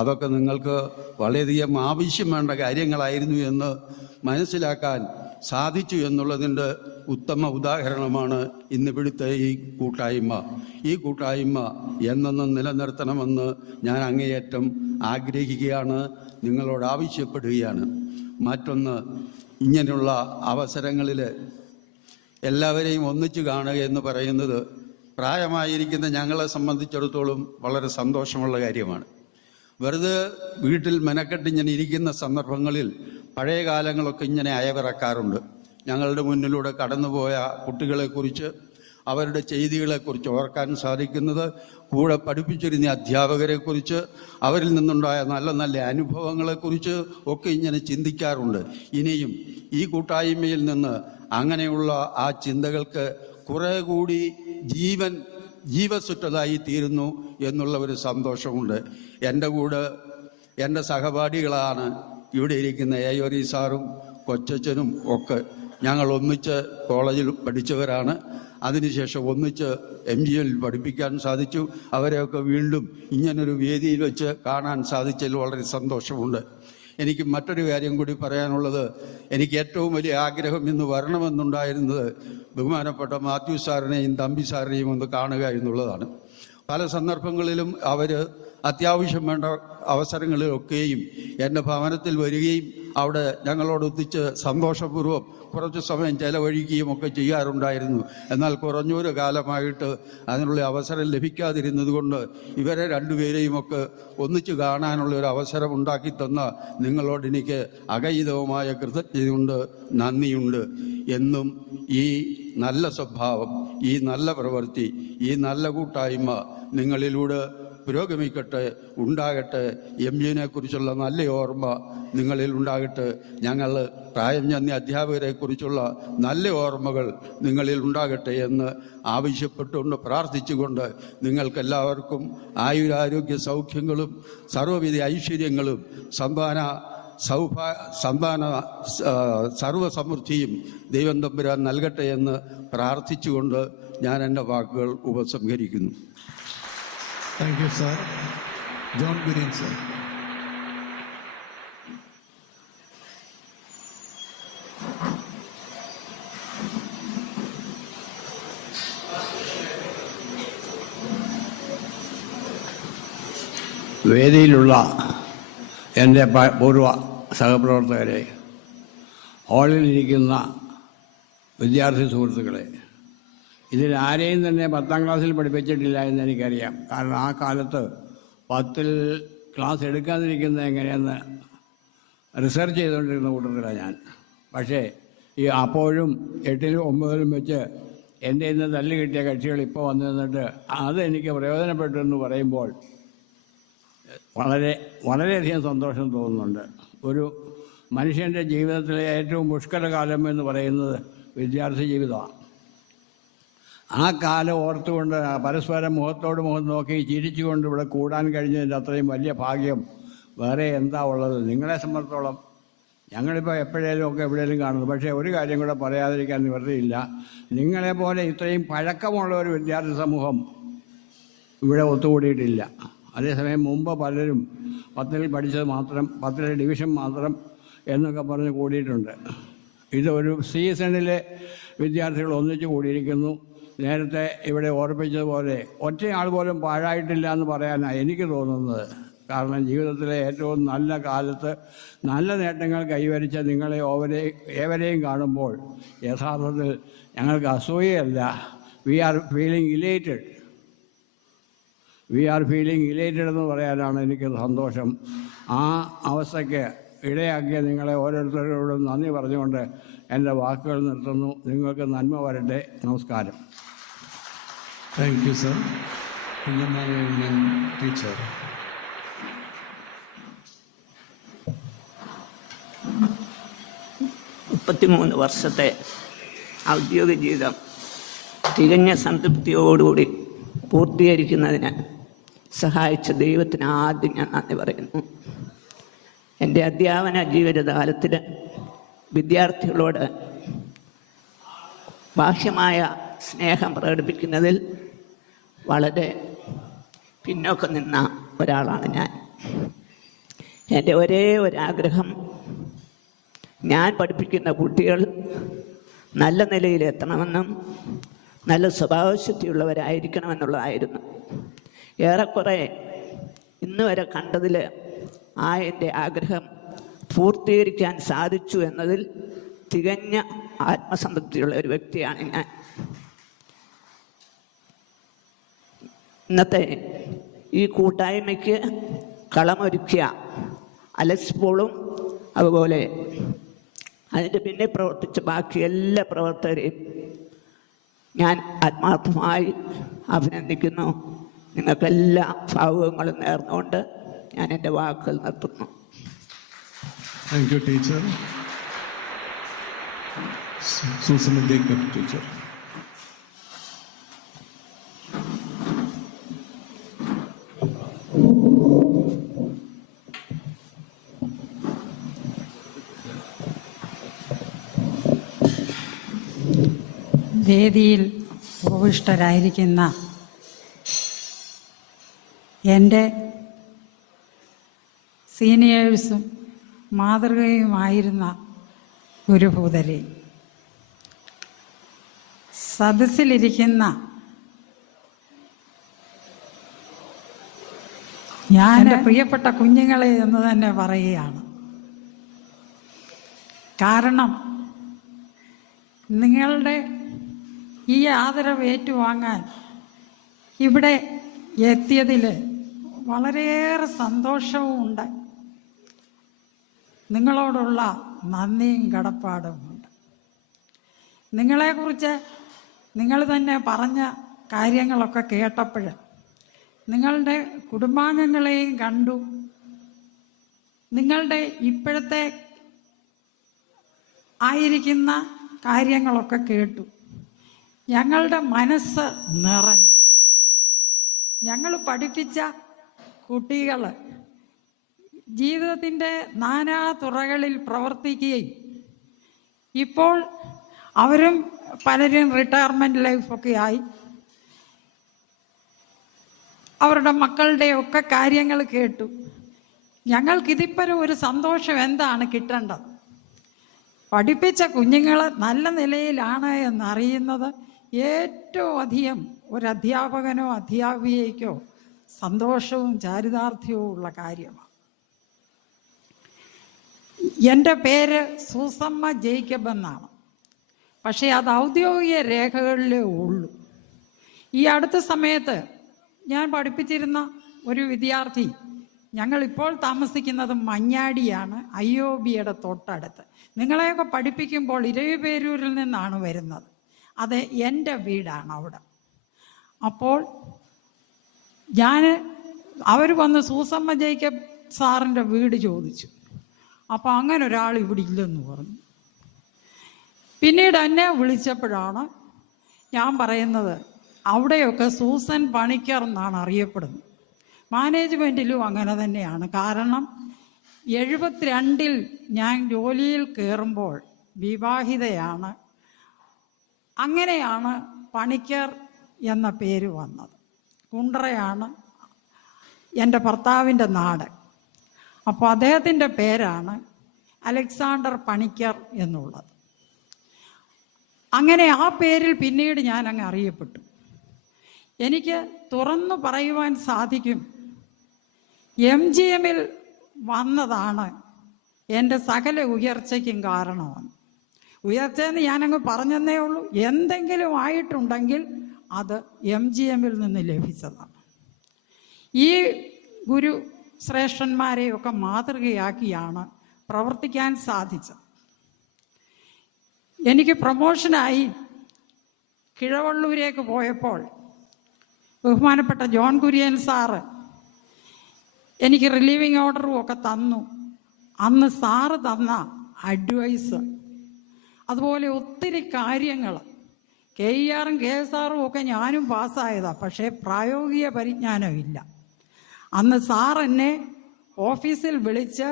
അതൊക്കെ നിങ്ങൾക്ക് വളരെയധികം ആവശ്യം വേണ്ട കാര്യങ്ങളായിരുന്നു എന്ന് മനസ്സിലാക്കാൻ സാധിച്ചു എന്നുള്ളതിൻ്റെ ഉത്തമ ഉദാഹരണമാണ് ഇന്നിവിടുത്തെ ഈ കൂട്ടായ്മ. ഈ കൂട്ടായ്മ എന്നെന്നും നിലനിർത്തണമെന്ന് ഞാൻ അങ്ങേയറ്റം ആഗ്രഹിക്കുകയാണ്, നിങ്ങളോട് ആവശ്യപ്പെടുകയാണ്. മറ്റൊന്ന്, ഇങ്ങനെയുള്ള അവസരങ്ങളിൽ എല്ലാവരെയും ഒന്നിച്ചു കാണുക എന്ന് പറയുന്നത് പ്രായമായിരിക്കുന്ന ഞങ്ങളെ സംബന്ധിച്ചിടത്തോളം വളരെ സന്തോഷമുള്ള കാര്യമാണ്. വെറുതെ വീട്ടിൽ മെനക്കെട്ടിങ്ങനെ ഇരിക്കുന്ന സന്ദർഭങ്ങളിൽ പഴയ കാലങ്ങളൊക്കെ ഇങ്ങനെ അയവിറക്കാറുണ്ട്. ഞങ്ങളുടെ മുന്നിലൂടെ കടന്നുപോയ കുട്ടികളെക്കുറിച്ച്, അവരുടെ ചെയ്തികളെക്കുറിച്ച് ഓർക്കാൻ സാധിക്കുന്നത്, കൂടെ പഠിപ്പിച്ചിരുന്ന അധ്യാപകരെക്കുറിച്ച്, അവരിൽ നിന്നുണ്ടായ നല്ല നല്ല അനുഭവങ്ങളെക്കുറിച്ച് ഒക്കെ ഇങ്ങനെ ചിന്തിക്കാറുണ്ട്. ഇനിയും ഈ കൂട്ടായ്മയിൽ നിന്ന് അങ്ങനെയുള്ള ആ ചിന്തകൾക്ക് കുറെ കൂടി ജീവസുറ്റതായി തീരുന്നു എന്നുള്ള ഒരു സന്തോഷമുണ്ട്. എൻ്റെ കൂടെ എൻ്റെ സഹപാഠികളാണ് ഇവിടെ ഇരിക്കുന്ന AORI സാറും കൊച്ചച്ഛനും ഒക്കെ. ഞങ്ങൾ ഒന്നിച്ച് കോളേജിൽ പഠിച്ചവരാണ്. അതിനുശേഷം ഒന്നിച്ച് MGMൽ പഠിപ്പിക്കാൻ സാധിച്ചു. അവരെയൊക്കെ വീണ്ടും ഇങ്ങനൊരു വേദിയിൽ വെച്ച് കാണാൻ സാധിച്ചതിൽ വളരെ സന്തോഷമുണ്ട്. എനിക്ക് മറ്റൊരു കാര്യം കൂടി പറയാനുള്ളത്, എനിക്ക് ഏറ്റവും വലിയ ആഗ്രഹം ഇന്ന് വരണമെന്നുണ്ടായിരുന്നത് ബഹുമാനപ്പെട്ട മാത്യു സാറിനെയും തമ്പി സാറിനെയും ഒന്ന് കാണുക എന്നുള്ളതാണ്. പല സന്ദർഭങ്ങളിലും അവർ അത്യാവശ്യം വേണ്ട അവസരങ്ങളിലൊക്കെയും എൻ്റെ ഭവനത്തിൽ വരികയും അവിടെ ഞങ്ങളോടൊത്തിച്ച് സന്തോഷപൂർവ്വം കുറച്ച് സമയം ചെലവഴിക്കുകയും ഒക്കെ ചെയ്യാറുണ്ടായിരുന്നു. എന്നാൽ കുറഞ്ഞൊരു കാലമായിട്ട് അതിനുള്ള അവസരം ലഭിക്കാതിരുന്നത് കൊണ്ട് ഇവരെ രണ്ടുപേരെയും ഒക്കെ ഒന്നിച്ച് കാണാനുള്ള ഒരു അവസരം ഉണ്ടാക്കി തന്ന നിങ്ങളോട് എനിക്ക് അകൈതവുമായ കൃതജ്ഞതയുണ്ട്, നന്ദിയുണ്ട്. എന്നും ഈ നല്ല സ്വഭാവം, ഈ നല്ല പ്രവൃത്തി, ഈ നല്ല കൂട്ടായ്മ നിങ്ങളിലൂടെ പുരോഗമിക്കട്ടെ, ഉണ്ടാകട്ടെ. MGMനെ കുറിച്ചുള്ള നല്ല ഓർമ്മ നിങ്ങളിൽ ഉണ്ടാകട്ടെ. ഞങ്ങൾ പ്രായം ചെന്ന അധ്യാപകരെ കുറിച്ചുള്ള നല്ല ഓർമ്മകൾ നിങ്ങളിൽ ഉണ്ടാകട്ടെ എന്ന് ആവശ്യപ്പെട്ടുകൊണ്ട് പ്രാർത്ഥിച്ചുകൊണ്ട് നിങ്ങൾക്കെല്ലാവർക്കും ആയുരാരോഗ്യ സൗഖ്യങ്ങളും സർവ്വവിധ ഐശ്വര്യങ്ങളും സർവസമൃദ്ധിയും ദൈവം തമ്പുരാൻ നൽകട്ടെ എന്ന് പ്രാർത്ഥിച്ചുകൊണ്ട് ഞാൻ എൻ്റെ വാക്കുകൾ ഉപസംഹരിക്കുന്നു. Thank you, sir. John Gurin, sir. വേദിയിലുള്ള എൻ്റെ പൂർവ്വ സഹപ്രവർത്തകരെ, ഹാളിലിരിക്കുന്ന വിദ്യാർത്ഥി സുഹൃത്തുക്കളെ, ഇതിലാരെയും തന്നെ 10ാം ക്ലാസ്സിൽ പഠിപ്പിച്ചിട്ടില്ല എന്ന് എനിക്കറിയാം. കാരണം ആ കാലത്ത് 10ൽ ക്ലാസ് എടുക്കാതിരിക്കുന്നത് എങ്ങനെയെന്ന് റിസർച്ച് ചെയ്തുകൊണ്ടിരുന്ന കൂട്ടത്തിലാണ് ഞാൻ. പക്ഷേ ഈ അപ്പോഴും 8ലും 9ലും വെച്ച് എൻ്റെ ഇന്ന് തല്ല് കിട്ടിയ കക്ഷികൾ ഇപ്പോൾ വന്നു നിന്നിട്ട് അതെനിക്ക് പ്രയോജനപ്പെട്ടു എന്ന് പറയുമ്പോൾ വളരെയധികം സന്തോഷം തോന്നുന്നുണ്ട്. ഒരു മനുഷ്യൻ്റെ ജീവിതത്തിലെ ഏറ്റവും പുഷ്കരകാലം എന്ന് പറയുന്നത് വിദ്യാർത്ഥി ജീവിതമാണ്. ആ കാലം ഓർത്തുകൊണ്ട് പരസ്പരം മുഖത്തോട് മുഖം നോക്കി ചിരിച്ചുകൊണ്ട് ഇവിടെ കൂടാൻ കഴിഞ്ഞതിൻ്റെ അത്രയും വലിയ ഭാഗ്യം വേറെ എന്താ ഉള്ളത്? നിങ്ങളെ സംബന്ധിച്ചോളം ഞങ്ങളിപ്പോൾ എപ്പോഴേലും ഒക്കെ എവിടെയെങ്കിലും കാണുന്നു. പക്ഷേ ഒരു കാര്യം കൂടെ പറയാതിരിക്കാൻ നിവൃത്തിയില്ല. നിങ്ങളെപ്പോലെ ഇത്രയും പഴക്കമുള്ള ഒരു വിദ്യാർത്ഥി സമൂഹം ഇവിടെ ഒത്തുകൂടിയിട്ടില്ല. അതേസമയം മുമ്പ് പലരും 10ൽ പഠിച്ചത് മാത്രം, 10ലെ ഡിവിഷൻ മാത്രം എന്നൊക്കെ പറഞ്ഞ് കൂടിയിട്ടുണ്ട്. ഇതൊരു സീസണിലെ വിദ്യാർത്ഥികൾ ഒന്നിച്ച് കൂടിയിരിക്കുന്നു. നേരത്തെ ഇവിടെ ഓർപ്പിച്ചതുപോലെ ഒറ്റയാൾ പോലും പാഴായിട്ടില്ല എന്ന് പറയാനാണ് എനിക്ക് തോന്നുന്നത്. കാരണം ജീവിതത്തിലെ ഏറ്റവും നല്ല കാലത്ത് നല്ല നേട്ടങ്ങൾ കൈവരിച്ച നിങ്ങളെ ഏവരെയും കാണുമ്പോൾ യഥാർത്ഥത്തിൽ ഞങ്ങൾക്ക് അസൂയയല്ല, we are feeling elated. We are feeling elated എന്ന് പറയാനാണ് എനിക്ക് സന്തോഷം. ആ അവസ്ഥയ്ക്ക് ഇടയാക്കിയ നിങ്ങളെ ഓരോരുത്തരോടും നന്ദി പറഞ്ഞുകൊണ്ട് എൻ്റെ വാക്കുകൾ നിർത്തുന്നു. നിങ്ങൾക്ക് നന്മ വരട്ടെ. നമസ്കാരം. Thank you sir. Kunjammavan teacher. വർഷത്തെ ഔദ്യോഗിക ജീവിതം തികഞ്ഞ സംതൃപ്തിയോടുകൂടി പൂർത്തീകരിക്കുന്നതിന് സഹായിച്ച ദൈവത്തിന് ആദ്യം ഞാൻ നന്ദി പറയുന്നു. എൻ്റെ അധ്യാപന ജീവിതകാലത്തിൽ വിദ്യാർത്ഥികളോട് ബാഹ്യമായ സ്നേഹം പ്രകടിപ്പിക്കുന്നതിൽ വളരെ പിന്നോക്കം നിന്ന ഒരാളാണ് ഞാൻ. എൻ്റെ ഒരേ ഒരാഗ്രഹം ഞാൻ പഠിപ്പിക്കുന്ന കുട്ടികൾ നല്ല നിലയിലെത്തണമെന്നും നല്ല സ്വഭാവശുദ്ധിയുള്ളവരായിരിക്കണമെന്നുള്ളതായിരുന്നു. ഏറെക്കുറെ ഇന്ന് വരെ കണ്ടതിൽ ആ എൻ്റെ ആഗ്രഹം പൂർത്തീകരിക്കാൻ സാധിച്ചു എന്നതിൽ തികഞ്ഞ ആത്മസംതൃപ്തിയുള്ള ഒരു വ്യക്തിയാണ് ഞാൻ. ഇന്നത്തെ ഈ കൂട്ടായ്മയ്ക്ക് കളമൊരുക്കിയ അലക്സ് പോളും അതുപോലെ അതിൻ്റെ പിന്നെ പ്രവർത്തിച്ച ബാക്കി എല്ലാ പ്രവർത്തകരെയും ഞാൻ ആത്മാർത്ഥമായി അഭിനന്ദിക്കുന്നു. നിങ്ങൾക്കെല്ലാ ഭാവുകങ്ങളും നേർന്നുകൊണ്ട് ഞാൻ എൻ്റെ വാക്കുകൾ നിർത്തുന്നു. Thank you teacher. Susan Jacob teacher. വേദിയിൽ ഉപവിഷ്ടരായിരിക്കുന്ന എൻ്റെ സീനിയേഴ്സും മാതൃകയുമായിരുന്ന ഗുരുഭൂതരെ, സദസ്സിലിരിക്കുന്ന ഞാൻ പ്രിയപ്പെട്ട കുഞ്ഞുങ്ങളെ എന്ന് തന്നെ പറയുകയാണ്. കാരണം നിങ്ങളുടെ ഈ ആദരവ് ഏറ്റുവാങ്ങാൻ ഇവിടെ എത്തിയതിൽ വളരെയേറെ സന്തോഷവുമുണ്ട്. നിങ്ങളോടുള്ള നന്ദിയും കടപ്പാടുമുണ്ട്. നിങ്ങളെക്കുറിച്ച് നിങ്ങൾ തന്നെ പറഞ്ഞ കാര്യങ്ങളൊക്കെ കേട്ടപ്പോൾ നിങ്ങളുടെ കുടുംബാംഗങ്ങളെയും കണ്ടു. നിങ്ങളുടെ ഇപ്പോഴത്തെ ആയിരിക്കുന്ന കാര്യങ്ങളൊക്കെ കേട്ടു. ഞങ്ങളുടെ മനസ്സ് നിറഞ്ഞു. ഞങ്ങൾ പഠിപ്പിച്ച കുട്ടികൾ ജീവിതത്തിൻ്റെ നാനാ തുറകളിൽ പ്രവർത്തിക്കുകയും ഇപ്പോൾ അവരും പലരും റിട്ടയർമെൻറ്റ് ലൈഫൊക്കെ ആയി അവരുടെ മക്കളുടെയൊക്കെ കാര്യങ്ങൾ കേട്ടു. ഞങ്ങൾക്കിതിപ്പരം ഒരു സന്തോഷം എന്താണ് കിട്ടേണ്ടത്? പഠിപ്പിച്ച കുഞ്ഞുങ്ങൾ നല്ല നിലയിലാണ് എന്നറിയുന്നത് ഏറ്റവും അധികം ഒരു അധ്യാപകനോ അധ്യാപികയ്ക്കോ സന്തോഷവും ചാരിതാർത്ഥ്യവും ഉള്ള കാര്യമാണ്. എൻ്റെ പേര് സൂസമ്മ ജേക്കബ് എന്നാണ്. പക്ഷേ അത് ഔദ്യോഗിക രേഖകളിലേ ഉള്ളൂ. ഈ അടുത്ത സമയത്ത് ഞാൻ പഠിപ്പിച്ചിരുന്ന ഒരു വിദ്യാർത്ഥി, ഞങ്ങളിപ്പോൾ താമസിക്കുന്നത് മഞ്ഞാടിയാണ്, IOBയുടെ തൊട്ടടുത്ത്. നിങ്ങളെയൊക്കെ പഠിപ്പിക്കുമ്പോൾ ഇരവിപേരൂരിൽ നിന്നാണ് വരുന്നത്. അത് എൻ്റെ വീടാണ് അവിടെ. അപ്പോൾ അവർ വന്ന് സൂസമ്മ ജേക്കബ് സാറിൻ്റെ വീട് ചോദിച്ചു. അപ്പോൾ അങ്ങനെ ഒരാൾ ഇവിടെ ഇല്ലെന്ന് പറഞ്ഞു. പിന്നീട് എന്നെ വിളിച്ചപ്പോഴാണ് ഞാൻ പറയുന്നത് അവിടെയൊക്കെ സൂസൻ പണിക്കർ എന്നാണ് അറിയപ്പെടുന്നത്. മാനേജ്മെൻറ്റിലും അങ്ങനെ തന്നെയാണ്. കാരണം 72 ഞാൻ ജോലിയിൽ കയറുമ്പോൾ വിവാഹിതയാണ്. അങ്ങനെയാണ് പണിക്കർ എന്ന പേര് വന്നത്. കുണ്ട്രയാണ് എൻ്റെ ഭർത്താവിൻ്റെ നാട്. അപ്പോൾ അദ്ദേഹത്തിൻ്റെ പേരാണ് അലക്സാണ്ടർ പണിക്കർ എന്നുള്ളത്. അങ്ങനെ ആ പേരിൽ പിന്നീട് ഞാൻ അങ്ങ് അറിയപ്പെട്ടു. എനിക്ക് തുറന്നു പറയുവാൻ സാധിക്കും, MGMൽ വന്നതാണ് എൻ്റെ സകല ഉയർച്ചയ്ക്കും കാരണമെന്ന്. ഉയർച്ചയെന്ന് ഞാനങ്ങ് പറഞ്ഞെന്നേ ഉള്ളൂ. എന്തെങ്കിലും ആയിട്ടുണ്ടെങ്കിൽ അത് MGM നിന്ന് ലഭിച്ചതാണ്. ഈ ഗുരു ശ്രേഷ്ഠന്മാരെയൊക്കെ മാതൃകയാക്കിയാണ് പ്രവർത്തിക്കാൻ സാധിച്ചത്. എനിക്ക് പ്രൊമോഷനായി കിഴവള്ളൂരേക്ക് പോയപ്പോൾ ബഹുമാനപ്പെട്ട ജോൺ കുര്യൻ സാറ് എനിക്ക് റിലീവിങ് ഓർഡറും ഒക്കെ തന്നു. അന്ന് സാറ് തന്ന അഡ്വൈസ്, അതുപോലെ ഒത്തിരി കാര്യങ്ങൾ, KER ഉം KSR ഉം ഒക്കെ ഞാനും പാസ്സായതാണ്, പക്ഷേ പ്രായോഗിക പരിജ്ഞാനമില്ല. അന്ന് സാർ എന്നെ ഓഫീസിൽ വിളിച്ച്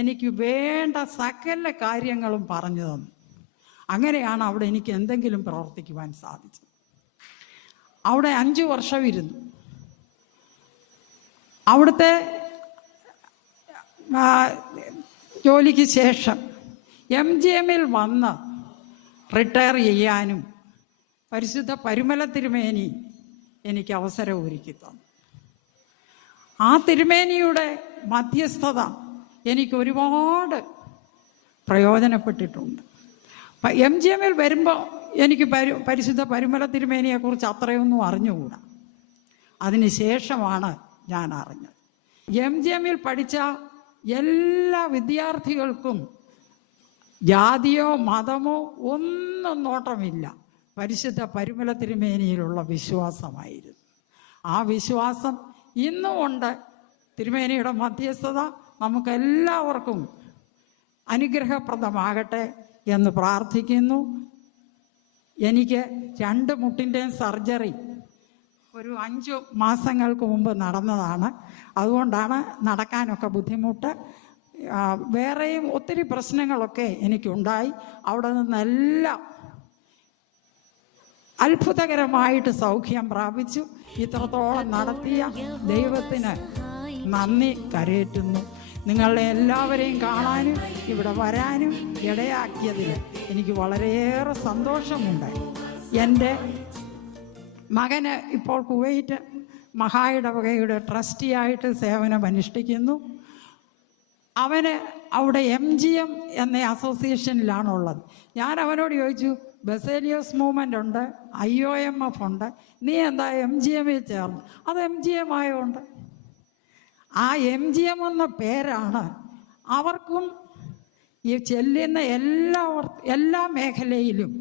എനിക്ക് വേണ്ട സകല കാര്യങ്ങളും പറഞ്ഞു തന്നു. അങ്ങനെയാണ് അവിടെ എനിക്ക് എന്തെങ്കിലും പ്രവർത്തിക്കുവാൻ സാധിച്ചത്. അവിടെ 5 വർഷം ഇരുന്നു. അവിടുത്തെ ജോലിക്ക് ശേഷം MGM വന്ന് റിട്ടയർ ചെയ്യാനും പരിശുദ്ധ പരുമല തിരുമേനി എനിക്ക് അവസരം ഒരുക്കി തന്നു. ആ തിരുമേനിയുടെ മധ്യസ്ഥത എനിക്ക് ഒരുപാട് പ്രയോജനപ്പെട്ടിട്ടുണ്ട്. MGM വരുമ്പോൾ എനിക്ക് പരിശുദ്ധ പരുമല തിരുമേനിയെക്കുറിച്ച് അത്രയൊന്നും അറിഞ്ഞുകൂടാ. അതിന് ശേഷമാണ് ഞാൻ അറിഞ്ഞത്. MGM പഠിച്ച എല്ലാ വിദ്യാർത്ഥികൾക്കും ജാതിയോ മതമോ ഒന്നും നോട്ടമില്ല, പരിശുദ്ധ പരുമല തിരുമേനിയിലുള്ള വിശ്വാസമായിരുന്നു. ആ വിശ്വാസം ഇന്നും ഉണ്ട്. തിരുമേനിയുടെ മധ്യസ്ഥത നമുക്കെല്ലാവർക്കും അനുഗ്രഹപ്രദമാകട്ടെ എന്ന് പ്രാർത്ഥിക്കുന്നു. എനിക്ക് 2 മുട്ടിൻ്റെയും സർജറി ഒരു 5 മാസങ്ങൾക്ക് മുമ്പ് നടന്നതാണ്. അതുകൊണ്ടാണ് നടക്കാനൊക്കെ ബുദ്ധിമുട്ട്. വേറെയും ഒത്തിരി പ്രശ്നങ്ങളൊക്കെ എനിക്കുണ്ടായി. അവിടെ നിന്നെല്ലാം അത്ഭുതകരമായിട്ട് സൗഖ്യം പ്രാപിച്ചു. ഇത്രത്തോളം നടത്തിയ ദൈവത്തിന് നന്ദി കരയേറ്റുന്നു. നിങ്ങളെ എല്ലാവരെയും കാണാനും ഇവിടെ വരാനും ഇടയാക്കിയതിൽ എനിക്ക് വളരെയേറെ സന്തോഷമുണ്ടായി. എൻ്റെ മകന് ഇപ്പോൾ കുവൈറ്റ് മഹായിടവകയുടെ ട്രസ്റ്റിയായിട്ട് സേവനം അനുഷ്ഠിക്കുന്നു. അവന് അവിടെ MGM എന്ന അസോസിയേഷനിലാണുള്ളത്. ഞാൻ അവനോട് ചോദിച്ചു, ബസേലിയോസ് മൂവ്മെൻ്റ് ഉണ്ട്, IOMF ഉണ്ട്, നീ എന്താ MGM ചേർന്നു? അത് MGM ആയതുകൊണ്ട്. ആ MGM എന്ന പേരാണ് അവർക്കും ഈ ചെല്ലുന്ന എല്ലാ മേഖലയിലും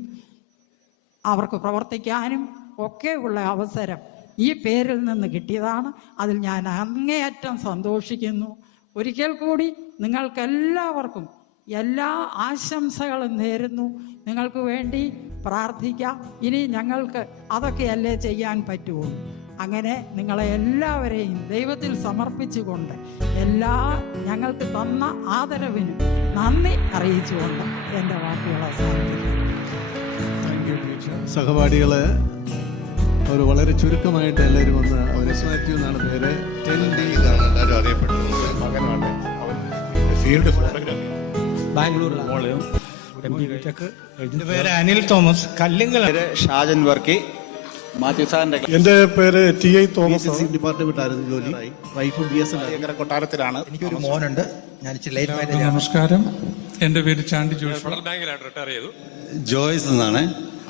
അവർക്ക് പ്രവർത്തിക്കാനും ഒക്കെയുള്ള അവസരം ഈ പേരിൽ നിന്ന് കിട്ടിയതാണ്. അതിൽ ഞാൻ അങ്ങേയറ്റം സന്തോഷിക്കുന്നു. ഒരിക്കൽ കൂടി നിങ്ങൾക്കെല്ലാവർക്കും എല്ലാ ആശംസകളും നേരുന്നു. നിങ്ങൾക്ക് വേണ്ടി പ്രാർത്ഥിക്കാം. ഇനി ഞങ്ങൾക്ക് അതൊക്കെയല്ലേ ചെയ്യാൻ പറ്റുള്ളൂ. അങ്ങനെ നിങ്ങളെ എല്ലാവരെയും ദൈവത്തിൽ സമർപ്പിച്ചുകൊണ്ട് ഞങ്ങൾക്ക് തന്ന ആദരവിനും നന്ദി അറിയിച്ചുകൊണ്ട് എൻ്റെ വാക്കുകൾ അവസാനിപ്പിക്കുന്നു. സഹപാഠികള് അവർ വളരെ ചുരുക്കമായിട്ട് എല്ലാവരും വന്ന് മാത്യു എന്നാണ് പേര്. 10D എല്ലാവരും അറിയപ്പെടുന്നത്. മകനാണ് അവൻ. ഫീൽഡ് ഫോട്ടോഗ്രാഫി ബാംഗ്ലൂരിലാണ്. എൻ്റെ പേര് അനിൽ തോമസ്. കല്ലിങ്കൽ. ഷാജൻ വർക്കി. മാത്യു സാറിന്റെ. എൻ്റെ പേര് TI തോമസ്. ഡിപ്പാർട്ട്മെന്റ് ആയിരുന്നു ജോലി. വൈഫ് BSN കൊട്ടാരത്തിലാണ്. എനിക്കൊരു മോനുണ്ട്. ഞാൻ നമസ്കാരം. എൻ്റെ പേര് ചാണ്ടി ജോഷ്. ബാങ്കിലാണ് റിട്ടയർ ചെയ്തു. ജോയ്സ് എന്നാണ്.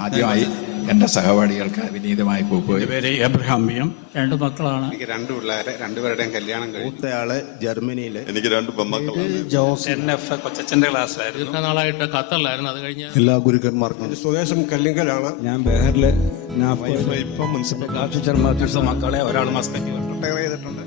ആദ്യമായി എന്റെ സഹപാഠികൾക്ക് വിനീതമായി എൻ്റെ പേര് എബ്രഹാം BM. 2 മക്കളാണ്. എനിക്ക് 2 പിള്ളേരെ, 2പേരുടെയും കല്യാണം കഴിഞ്ഞു. മൂത്തയാള് ജർമ്മനിയില്. എനിക്ക് 2 പെൺമക്കളാണ്. ജോസ്. NF കൊച്ചച്ഛന്റെ ക്ലാസ്സിലായിരുന്നു. ദീർഘനാളായിട്ട് ഖത്തറിലായിരുന്നു. അത് കഴിഞ്ഞ് എല്ലാ ഗുരുക്കന്മാർക്കും. സ്വദേശം കല്ലിങ്കലാണ്. ഞാൻ ബെഹറില് ഇപ്പം മുനിസിപ്പൽ. മക്കളെ ഒരാൾ മസ്കറ്റ് റിട്ടയർ ചെയ്തിട്ടുണ്ട്.